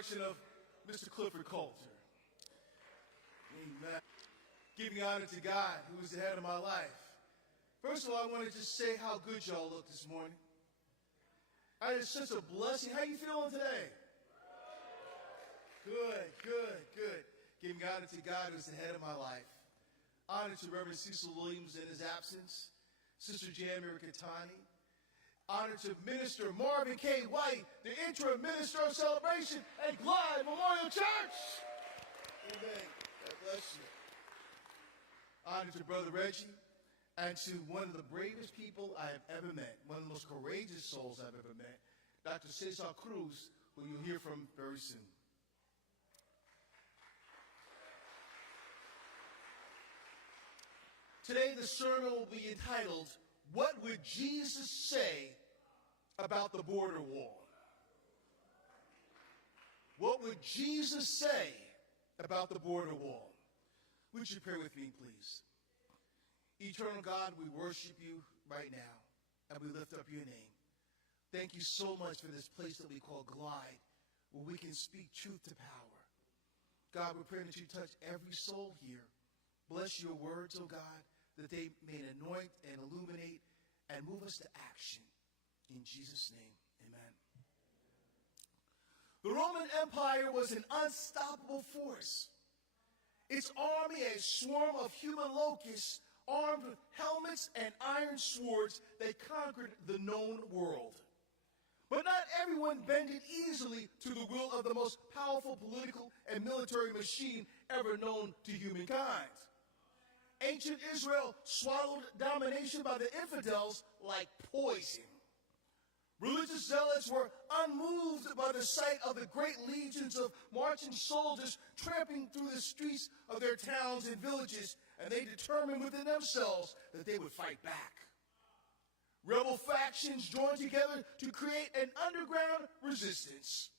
direction of Mr. Clifford Coulter. Amen. Giving honor to God, who is the head of my life. First of all, I want to just say how good y'all look this morning. It's such a blessing. How you feeling today? Good. Giving honor to God, who is the head of my life. Honor to Reverend Cesar Williams in his absence. Sister Jan Miracatani. Honor to Minister Marvin K. White, the interim minister of celebration at Glide Memorial Church. Amen. God bless you. Honor to Brother Reggie and to one of the bravest people I have ever met, one of the most courageous souls I've ever met, Dr. Cesar Cruz, who you'll hear from very soon. Today the sermon will be entitled, "What Would Jesus Say About the Border Wall?" What would Jesus say about the border wall? Would you pray with me, please? Eternal God, we worship you right now, and we lift up your name. Thank you so much for this place that we call Glide, where we can speak truth to power. God, we pray that you touch every soul here. Bless your words, oh God, that they may anoint and illuminate and move us to action. In Jesus' name, amen. The Roman Empire was an unstoppable force. Its army, a swarm of human locusts armed with helmets and iron swords that conquered the known world. But not everyone bended easily to the will of the most powerful political and military machine ever known to humankind. Ancient Israel swallowed domination by the infidels like poison. Religious zealots were unmoved by the sight of the great legions of marching soldiers tramping through the streets of their towns and villages, and they determined within themselves that they would fight back. Rebel factions joined together to create an underground resistance.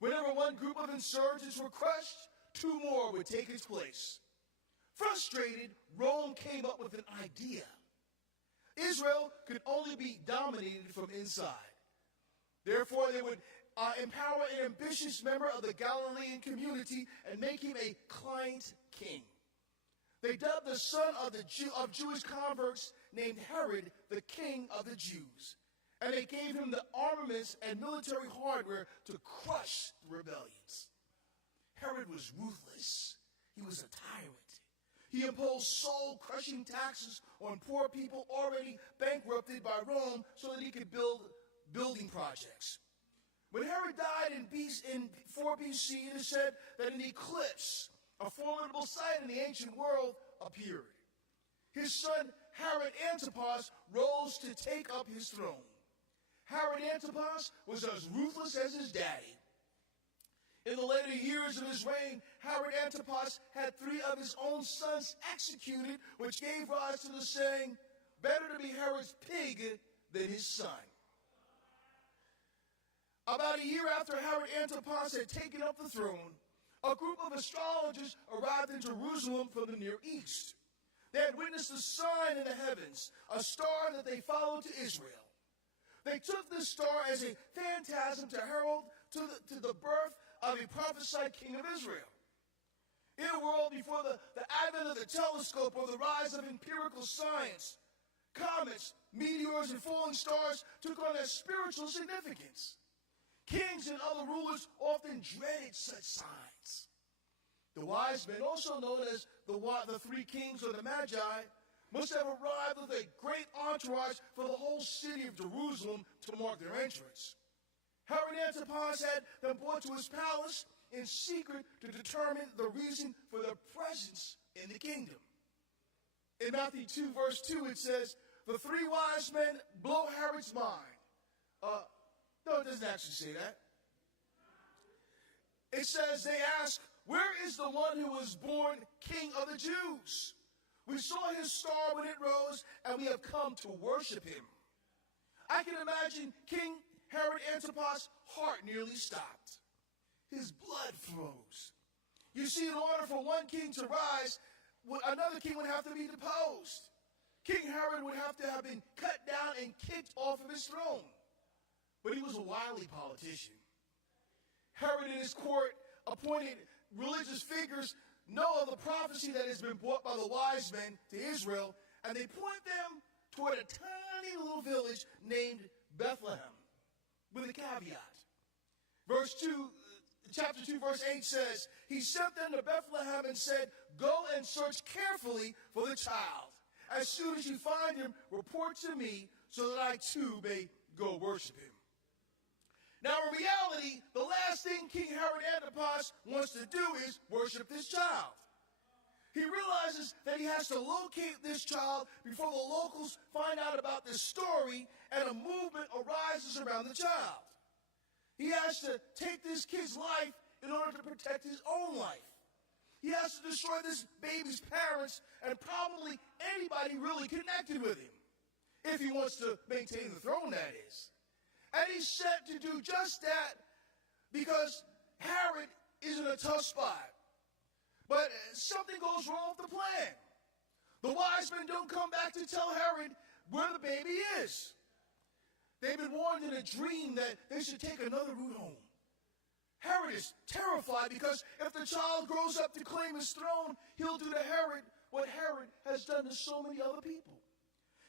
Whenever one group of insurgents were crushed, two more would take its place. Frustrated, Rome came up with an idea. Israel could only be dominated from inside. Therefore, they would empower an ambitious member of the Galilean community and make him a client king. They dubbed the son of Jewish converts named Herod the king of the Jews. And they gave him the armaments and military hardware to crush the rebellions. Herod was ruthless. He was a tyrant. He imposed soul-crushing taxes on poor people already bankrupted by Rome so that he could build building projects. When Herod died in 4 BC, it is said that an eclipse, a formidable sight in the ancient world, appeared. His son, Herod Antipas, rose to take up his throne. Herod Antipas was as ruthless as his daddy. In the later years of his reign, Herod Antipas had 3 of his own sons executed, which gave rise to the saying, "Better to be Herod's pig than his son." About a year after Herod Antipas had taken up the throne, a group of astrologers arrived in Jerusalem from the Near East. They had witnessed a sign in the heavens, a star that they followed to Israel. They took this star as a phantasm to herald to the birth of a prophesied king of Israel. In a world before the advent of the telescope or the rise of empirical science, comets, meteors, and falling stars took on their spiritual significance. Kings and other rulers often dreaded such signs. The wise men, also known as the 3 kings or the Magi, must have arrived with a great entourage for the whole city of Jerusalem to mark their entrance. Herod Antipas had them brought to his palace in secret to determine the reason for their presence in the kingdom. In Matthew 2, verse 2, it says, "The 3 wise men blow Herod's mind." No, it doesn't actually say that. It says they ask, "Where is the one who was born King of the Jews? We saw his star when it rose, and we have come to worship him." I can imagine King Herod Antipas' heart nearly stopped. His blood froze. You see, in order for one king to rise, another king would have to be deposed. King Herod would have to have been cut down and kicked off of his throne. But he was a wily politician. Herod and his court appointed religious figures know of the prophecy that has been brought by the wise men to Israel, and they point them toward a tiny little village named Bethlehem, with a caveat. Chapter 2, verse 8 says, he sent them to Bethlehem and said, go and search carefully for the child. As soon as you find him, report to me so that I too may go worship him. Now, in reality, the last thing King Herod Antipas wants to do is worship this child. He realizes that he has to locate this child before the locals find out about this story and a movement arises around the child. He has to take this kid's life in order to protect his own life. He has to destroy this baby's parents and probably anybody really connected with him, if he wants to maintain the throne, that is. And he's set to do just that because Herod is in a tough spot. But something goes wrong with the plan. The wise men don't come back to tell Herod where the baby is. They've been warned in a dream that they should take another route home. Herod is terrified because if the child grows up to claim his throne, he'll do to Herod what Herod has done to so many other people.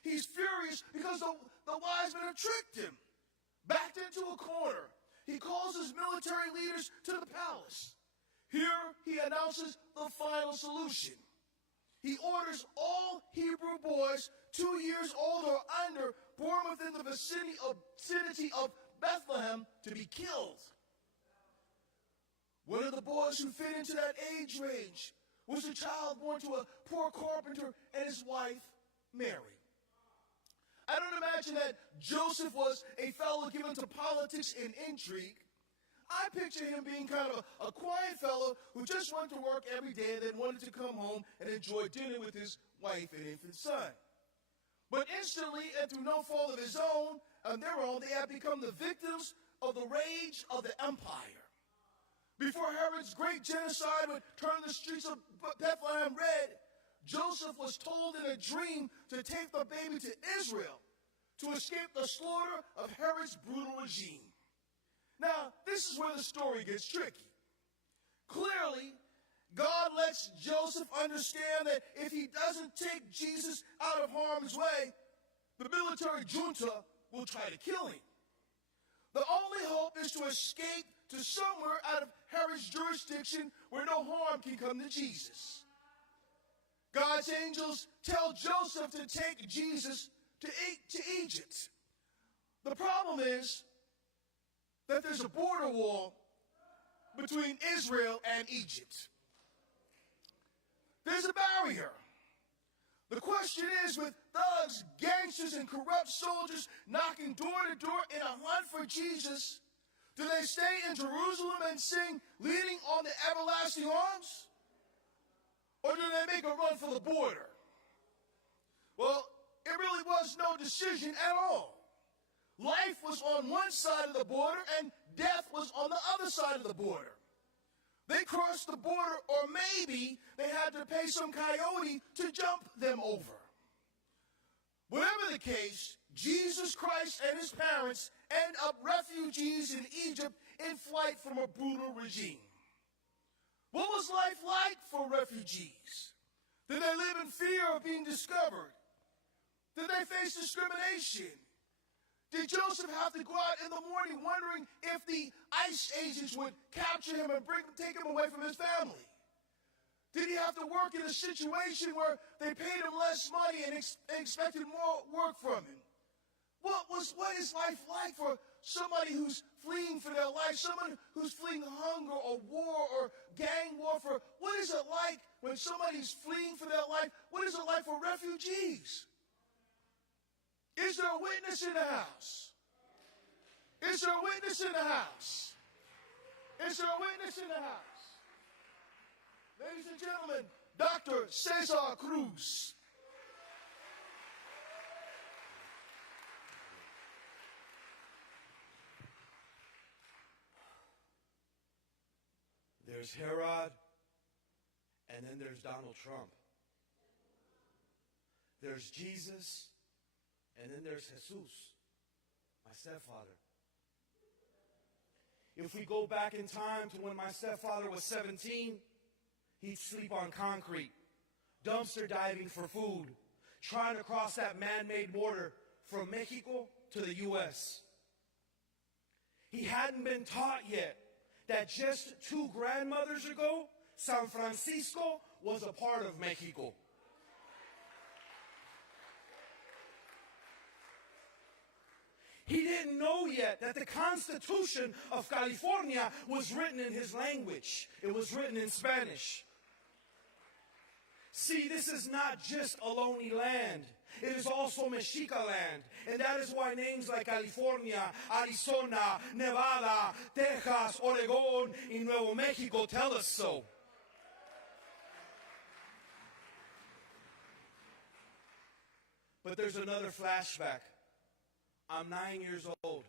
He's furious because the wise men have tricked him. Backed into a corner, he calls his military leaders to the palace. Here he announces the final solution. He orders all Hebrew boys 2 years old or under born within the vicinity of Bethlehem to be killed. One of the boys who fit into that age range was a child born to a poor carpenter and his wife, Mary. I don't imagine that Joseph was a fellow given to politics and intrigue. I picture him being kind of a quiet fellow who just went to work every day and then wanted to come home and enjoy dinner with his wife and infant son. But instantly, and through no fault of his own, on their own, they have become the victims of the rage of the empire. Before Herod's great genocide would turn the streets of Bethlehem red, Joseph was told in a dream to take the baby to Israel to escape the slaughter of Herod's brutal regime. Now, this is where the story gets tricky. Clearly, God lets Joseph understand that if he doesn't take Jesus out of harm's way, the military junta will try to kill him. The only hope is to escape to somewhere out of Herod's jurisdiction where no harm can come to Jesus. God's angels tell Joseph to take Jesus to Egypt. The problem is that there's a border wall between Israel and Egypt. There's a barrier. The question is, with thugs, gangsters, and corrupt soldiers knocking door to door in a hunt for Jesus, do they stay in Jerusalem and sing, "Leaning on the everlasting arms"? Or do they make a run for the border? Well, it really was no decision at all. Life was on one side of the border and death was on the other side of the border. They crossed the border, or maybe they had to pay some coyote to jump them over. Whatever the case, Jesus Christ and his parents end up refugees in Egypt in flight from a brutal regime. What was life like for refugees? Did they live in fear of being discovered? Did they face discrimination? Did Joseph have to go out in the morning wondering if the ICE agents would capture him and take him away from his family? Did he have to work in a situation where they paid him less money and expected more work from him? What is life like for somebody who's fleeing for their life, someone who's fleeing hunger or war or gang warfare? What is it like when somebody's fleeing for their life? What is it like for refugees? Is there a witness in the house? Is there a witness in the house? Is there a witness in the house? Ladies and gentlemen, Dr. Cesar Cruz. There's Herod, and then there's Donald Trump. There's Jesus, and then there's Jesus, my stepfather. If we go back in time to when my stepfather was 17, he'd sleep on concrete, dumpster diving for food, trying to cross that man-made border from Mexico to the U.S. He hadn't been taught yet that just 2 grandmothers ago, San Francisco was a part of Mexico. He didn't know yet that the Constitution of California was written in his language. It was written in Spanish. See, this is not just Ohlone land. It is also Mexica land. And that is why names like California, Arizona, Nevada, Texas, Oregon, and Nuevo Mexico tell us so. But there's another flashback. I'm 9 years old.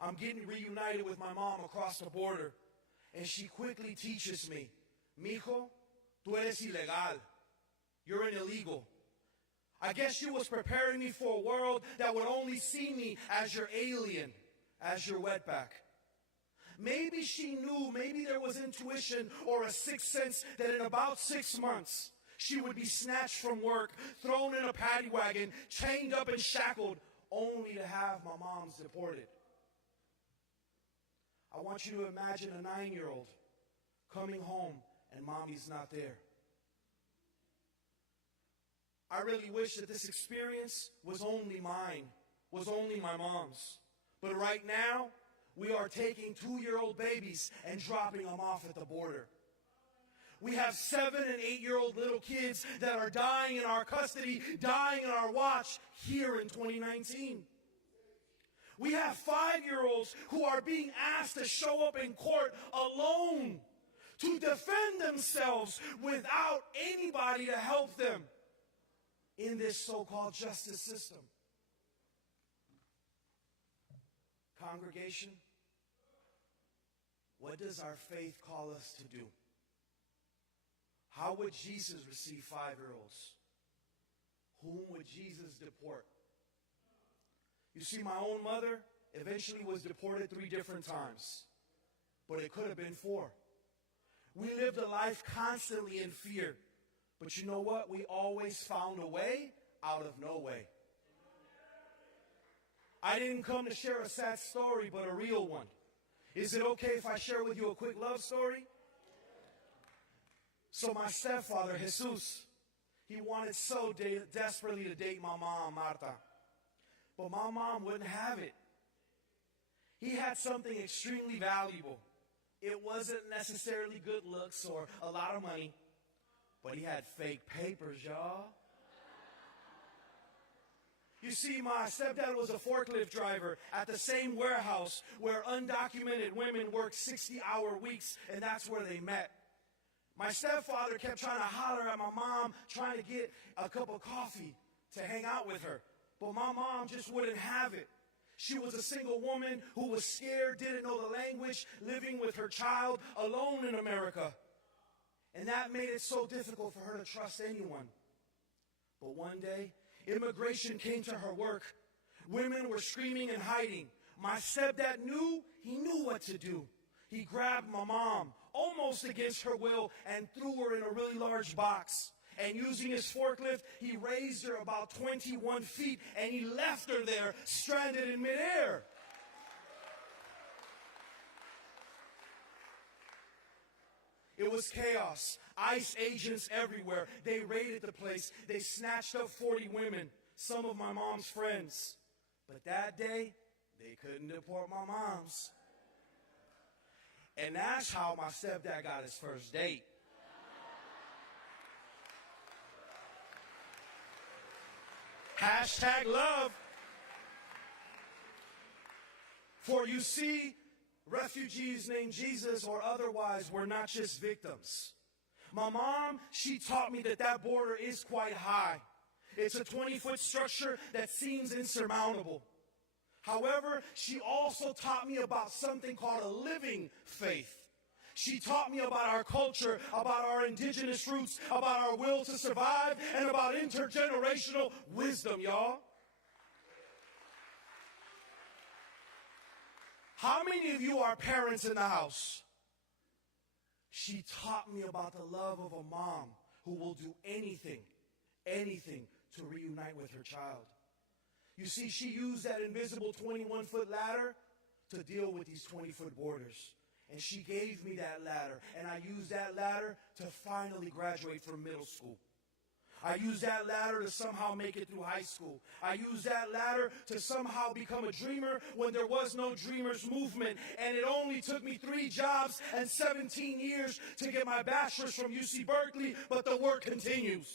I'm getting reunited with my mom across the border. And she quickly teaches me, Mijo, tú eres ilegal. You're an illegal. I guess she was preparing me for a world that would only see me as your alien, as your wetback. Maybe she knew, maybe there was intuition or a sixth sense that in about 6 months, she would be snatched from work, thrown in a paddy wagon, chained up and shackled, only to have my mom's deported. I want you to imagine a 9-year-old coming home and mommy's not there. I really wish that this experience was only mine, was only my mom's. But right now, we are taking 2-year-old babies and dropping them off at the border. We have 7- and 8-year-old little kids that are dying in our custody, dying in our watch here in 2019. We have 5-year-olds who are being asked to show up in court alone to defend themselves without anybody to help them in this so-called justice system. Congregation, what does our faith call us to do? How would Jesus receive 5-year-olds? Whom would Jesus deport? You see, my own mother eventually was deported 3 different times, but it could have been 4. We lived a life constantly in fear, but you know what? We always found a way out of no way. I didn't come to share a sad story, but a real one. Is it okay if I share with you a quick love story? So my stepfather, Jesus, he wanted so desperately to date my mom, Marta. But my mom wouldn't have it. He had something extremely valuable. It wasn't necessarily good looks or a lot of money, but he had fake papers, y'all. You see, my stepdad was a forklift driver at the same warehouse where undocumented women worked 60-hour weeks, and that's where they met. My stepfather kept trying to holler at my mom, trying to get a cup of coffee to hang out with her. But my mom just wouldn't have it. She was a single woman who was scared, didn't know the language, living with her child alone in America. And that made it so difficult for her to trust anyone. But one day, immigration came to her work. Women were screaming and hiding. My stepdad knew what to do. He grabbed my mom, almost against her will, and threw her in a really large box. And using his forklift, he raised her about 21 feet, and he left her there, stranded in midair. It was chaos. ICE agents everywhere. They raided the place. They snatched up 40 women, some of my mom's friends. But that day, they couldn't deport my mom's. And that's how my stepdad got his first date. Hashtag love. For you see, refugees named Jesus or otherwise were not just victims. My mom, she taught me that border is quite high. It's a 20-foot structure that seems insurmountable. However, she also taught me about something called a living faith. She taught me about our culture, about our indigenous roots, about our will to survive, and about intergenerational wisdom, y'all. How many of you are parents in the house? She taught me about the love of a mom who will do anything to reunite with her child. You see, she used that invisible 21-foot ladder to deal with these 20-foot borders. And she gave me that ladder, and I used that ladder to finally graduate from middle school. I used that ladder to somehow make it through high school. I used that ladder to somehow become a dreamer when there was no dreamers movement. And it only took me 3 jobs and 17 years to get my bachelor's from UC Berkeley, but the work continues.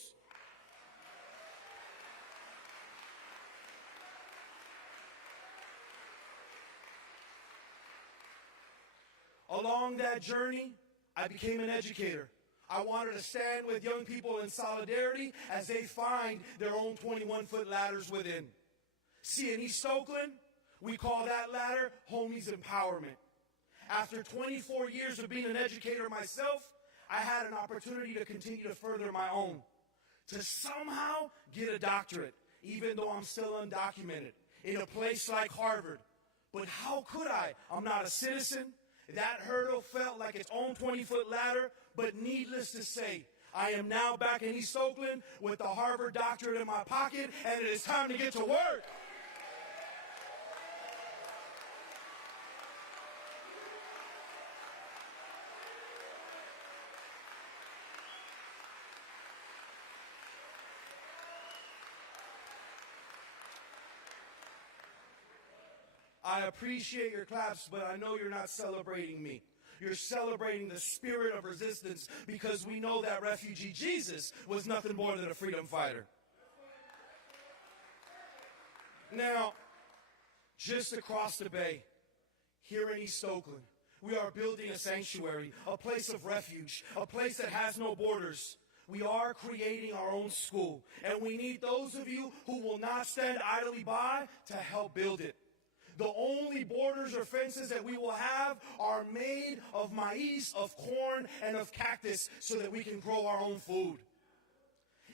Along that journey, I became an educator. I wanted to stand with young people in solidarity as they find their own 21-foot ladders within. See, in East Oakland, we call that ladder Homies Empowerment. After 24 years of being an educator myself, I had an opportunity to continue to further my own, to somehow get a doctorate, even though I'm still undocumented, in a place like Harvard. But how could I? I'm not a citizen. That hurdle felt like its own 20-foot ladder, but needless to say, I am now back in East Oakland with the Harvard doctorate in my pocket, and it is time to get to work. I appreciate your claps, but I know you're not celebrating me. You're celebrating the spirit of resistance, because we know that refugee Jesus was nothing more than a freedom fighter. Now, just across the bay, here in East Oakland, we are building a sanctuary, a place of refuge, a place that has no borders. We are creating our own school, and we need those of you who will not stand idly by to help build it. The only borders or fences that we will have are made of maize, of corn, and of cactus so that we can grow our own food.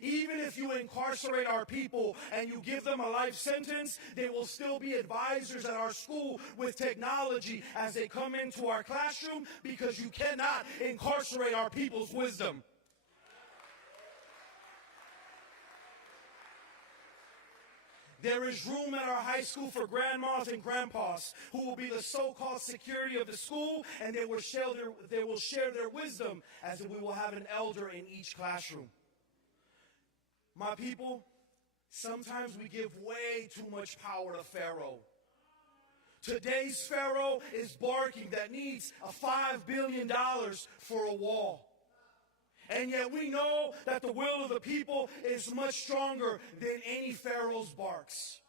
Even if you incarcerate our people and you give them a life sentence, they will still be advisors at our school with technology as they come into our classroom, because you cannot incarcerate our people's wisdom. There is room at our high school for grandmas and grandpas who will be the so-called security of the school, and they will share their wisdom, as we will have an elder in each classroom. My people, sometimes we give way too much power to Pharaoh. Today's Pharaoh is barking that needs a $5 billion for a wall. And yet we know that the will of the people is much stronger than any Pharaoh's barks.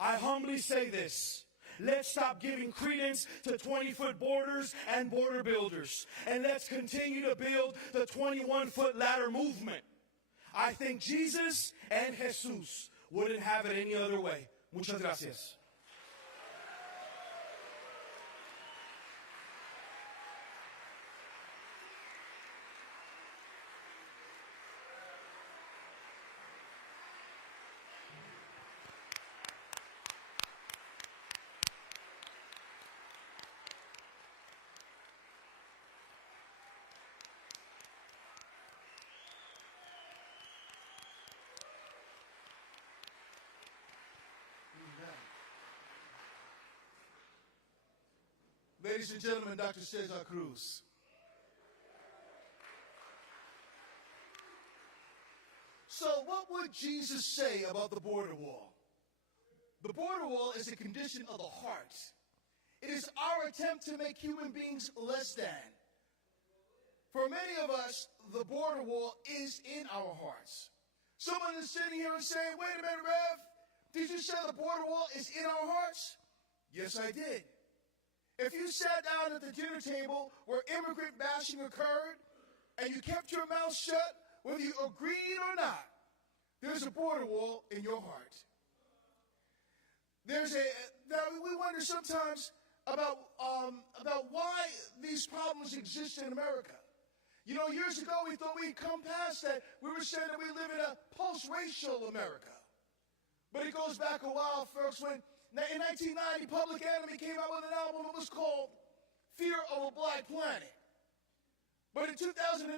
I humbly say this. Let's stop giving credence to 20-foot borders and border builders. And let's continue to build the 21-foot ladder movement. I think Jesus and Jesus wouldn't have it any other way. Muchas gracias. Ladies and gentlemen, Dr. Cesar Cruz. So what would Jesus say about the border wall? The border wall is a condition of the heart. It is our attempt to make human beings less than. For many of us, the border wall is in our hearts. Someone is sitting here and saying, wait a minute, Rev, did you say the border wall is in our hearts? Yes, I did. If you sat down at the dinner table where immigrant bashing occurred and you kept your mouth shut, whether you agreed or not, there's a border wall in your heart. Now we wonder sometimes about why these problems exist in America. You know, years ago we thought we'd come past that. We were saying that we live in a post-racial America. But it goes back a while, folks, when in 1990, Public Enemy came out with an album that was called Fear of a Black Planet. But in 2018,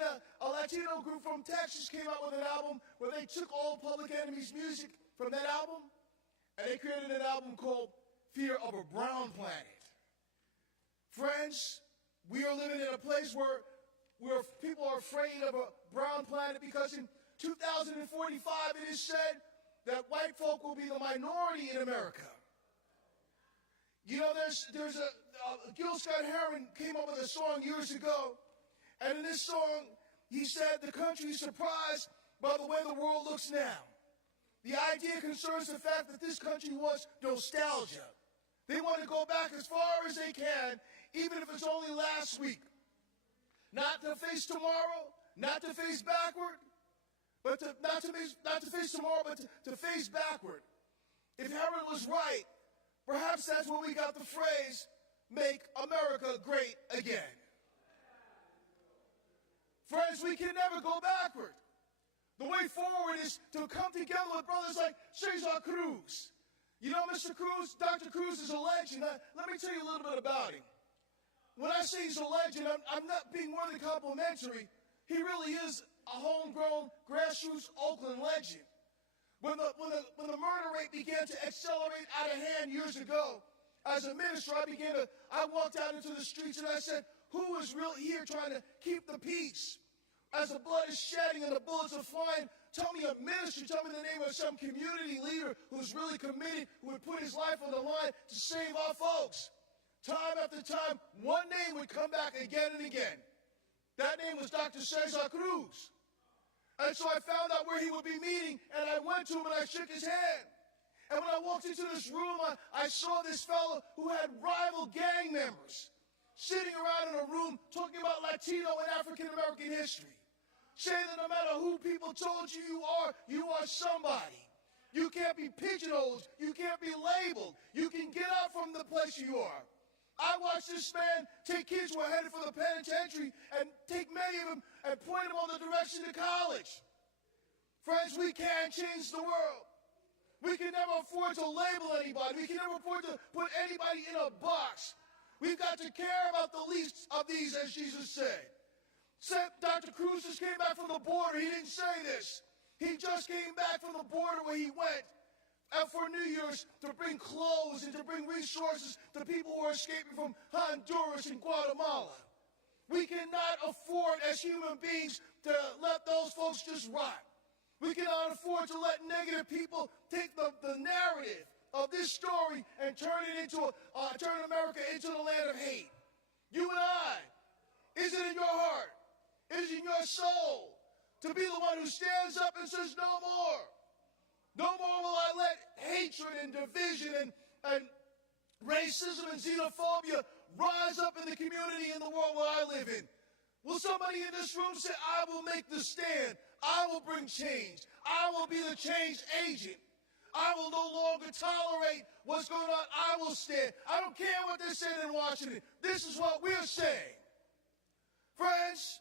a Latino group from Texas came out with an album where they took all Public Enemy's music from that album and they created an album called Fear of a Brown Planet. Friends, we are living in a place where people are afraid of a brown planet because in 2045 it is said that white folk will be the minority in America. You know, there's Gil Scott-Heron came up with a song years ago, and in this song, he said the country is surprised by the way the world looks now. The idea concerns the fact that this country wants nostalgia. They want to go back as far as they can, even if it's only last week. Not to face tomorrow, not to face backward, but not to face tomorrow, but to face backward. If Herod was right, perhaps that's where we got the phrase, "Make America great again." Friends, we can never go backward. The way forward is to come together with brothers like Cesar Cruz. You know, Mr. Cruz, Dr. Cruz is a legend. Let me tell you a little bit about him. When I say he's a legend, I'm not being more than complimentary. He really is a homegrown, grassroots Oakland legend. When the murder rate began to accelerate out of hand years ago, as a minister, I walked out into the streets and I said, who is really here trying to keep the peace? As the blood is shedding and the bullets are flying, tell me a minister, tell me the name of some community leader who's really committed, who would put his life on the line to save our folks. Time after time, one name would come back again and again. That name was Dr. Cesar Cruz. And so I found out where he would be meeting, and I went to him and I shook his hand. And when I walked into this room, I saw this fellow who had rival gang members sitting around in a room talking about Latino and African American history, saying that no matter who people told you are somebody. You can't be pigeonholed. You can't be labeled. You can get out from the place you are. I watched this man take kids who were headed for the penitentiary and take many of them and point them on the direction to college. Friends, we can change the world. We can never afford to label anybody. We can never afford to put anybody in a box. We've got to care about the least of these, as Jesus said. Dr. Cruz just came back from the border. He didn't say this. He just came back from the border where he went for New Year's to bring clothes and to bring resources to people who are escaping from Honduras and Guatemala. We cannot afford as human beings to let those folks just rot. We cannot afford to let negative people take the narrative of this story and turn America into the land of hate. You and I, is it in your heart? Is it in your soul to be the one who stands up and says, no more? No more will I let hatred and division and racism and xenophobia rise up in the community in the world where I live in. Will somebody in this room say, I will make the stand. I will bring change. I will be the change agent. I will no longer tolerate what's going on. I will stand. I don't care what they're saying in Washington. This is what we're saying. Friends,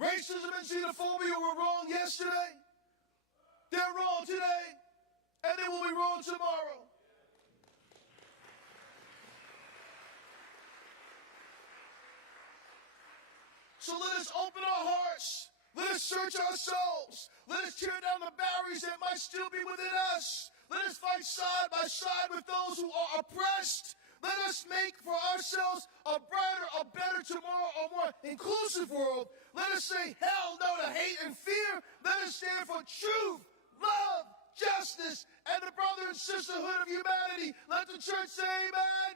racism and xenophobia were wrong yesterday. They're wrong today, and they will be wrong tomorrow. So let us open our hearts. Let us search our souls. Let us tear down the barriers that might still be within us. Let us fight side by side with those who are oppressed. Let us make for ourselves a brighter, a better tomorrow, a more inclusive world. Let us say hell no to hate and fear. Let us stand for truth, love, justice, and the brother and sisterhood of humanity. Let the church say amen.